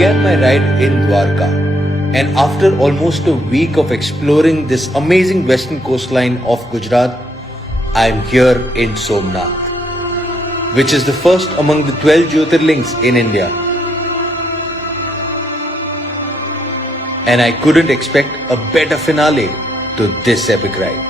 began my ride in Dwarka, and after almost a week of exploring this amazing western coastline of Gujarat, I am here in Somnath, which is the first among the 12 Jyotirlings in India. And I couldn't expect a better finale to this epic ride.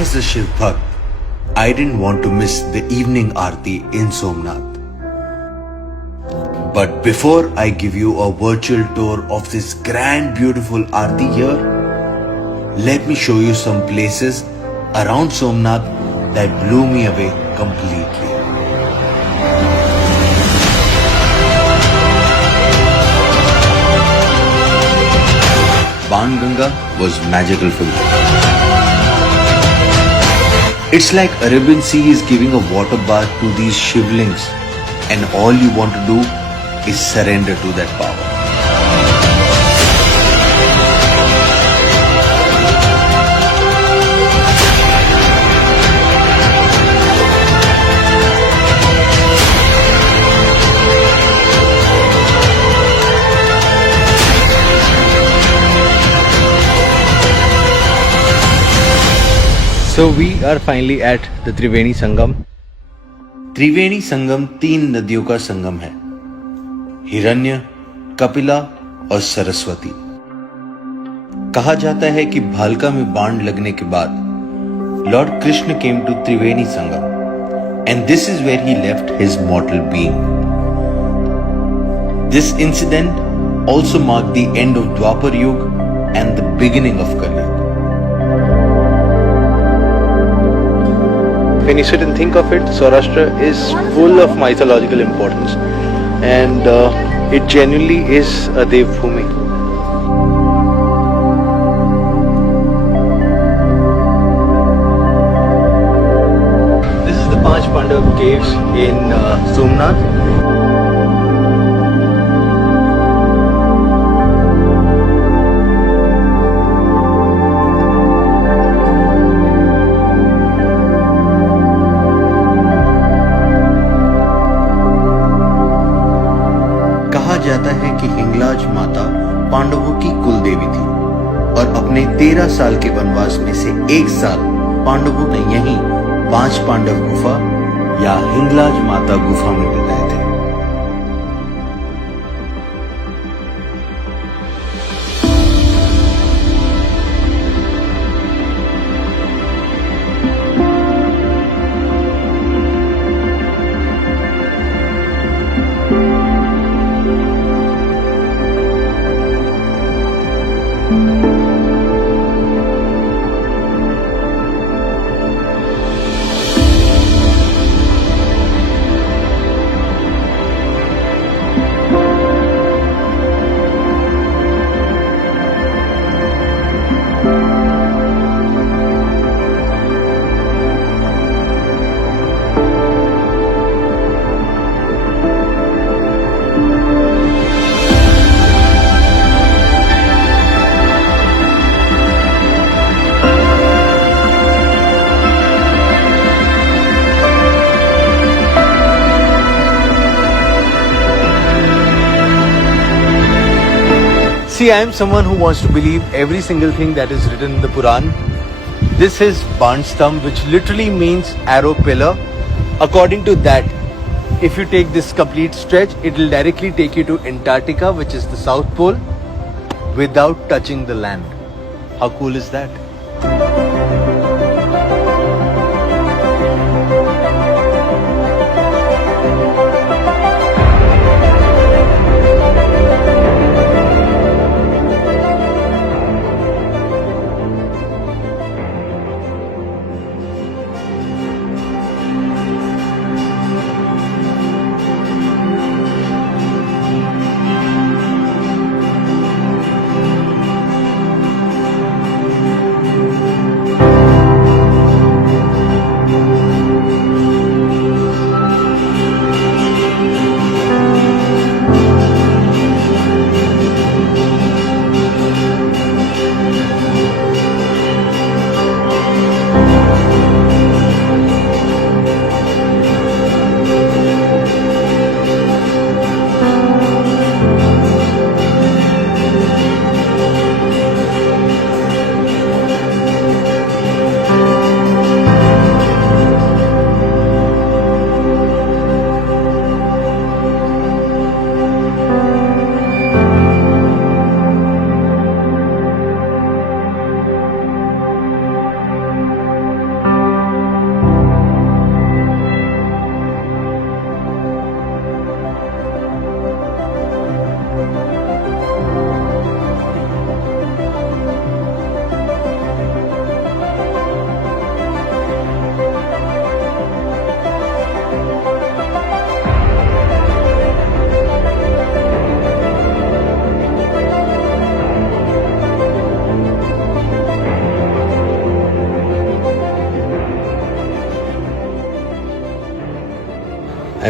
As a Shiv Bhakt, I didn't want to miss the evening Aarti in Somnath. But before I give you a virtual tour of this grand beautiful Aarti here, let me show you some places around Somnath that blew me away completely. Banganga was magical for me. It's like Arabian Sea is giving a water bath to these shivlings, and all you want to do is surrender to that power. So we are finally at the Triveni Sangam. Triveni Sangam 3 नदियों का संगम है, हिरण्य, कपिला और सरस्वती। कहा जाता है कि भालका में बाण लगने के बाद lord Krishna came to Triveni Sangam, and this is where he left his mortal being. This incident also marked the end of Dwapar Yug and the beginning of Kalyug. When you sit and think of it, Saurashtra is full of mythological importance, and it genuinely is a Devbhumi. This is the Panch Pandav caves in Somnath. जाता है कि हिंगलाज माता पांडवों की कुल देवी थी, और अपने 13 साल के वनवास में से 1 साल पांडवों ने यहीं 5 पांडव गुफा या हिंगलाज माता गुफा में बिताए थे। See, I am someone who wants to believe every single thing that is written in the Quran. This is Banstam, which literally means arrow pillar. According to that, if you take this complete stretch, it will directly take you to Antarctica, which is the South Pole, without touching the land. How cool is that?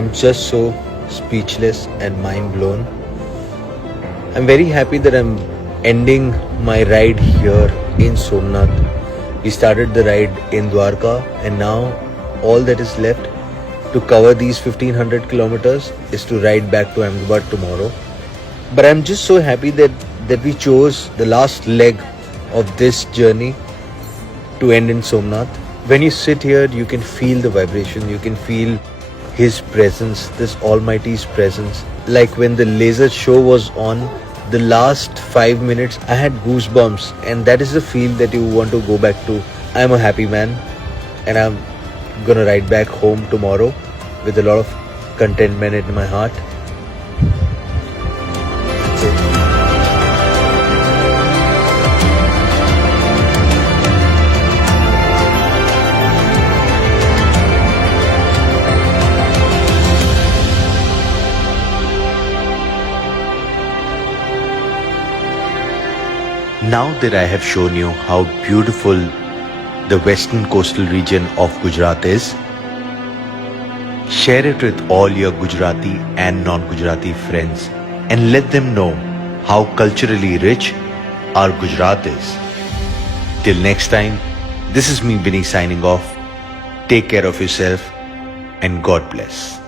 I'm just so speechless and mind blown. I'm very happy that I'm ending my ride here in Somnath. We started the ride in Dwarka, and now all that is left to cover these 1500 kilometers is to ride back to Ahmedabad tomorrow. But I'm just so happy that we chose the last leg of this journey to end in Somnath. When you sit here, you can feel the vibration, you can feel His presence, this Almighty's presence. Like when the laser show was on, the last 5 minutes, I had goosebumps, and that is the feel that you want to go back to. I'm a happy man, and I'm gonna ride back home tomorrow with a lot of contentment in my heart. That's it. Now that I have shown you how beautiful the western coastal region of Gujarat is, share it with all your Gujarati and non-Gujarati friends and let them know how culturally rich our Gujarat is. Till next time, this is me Vinny signing off. Take care of yourself and God bless.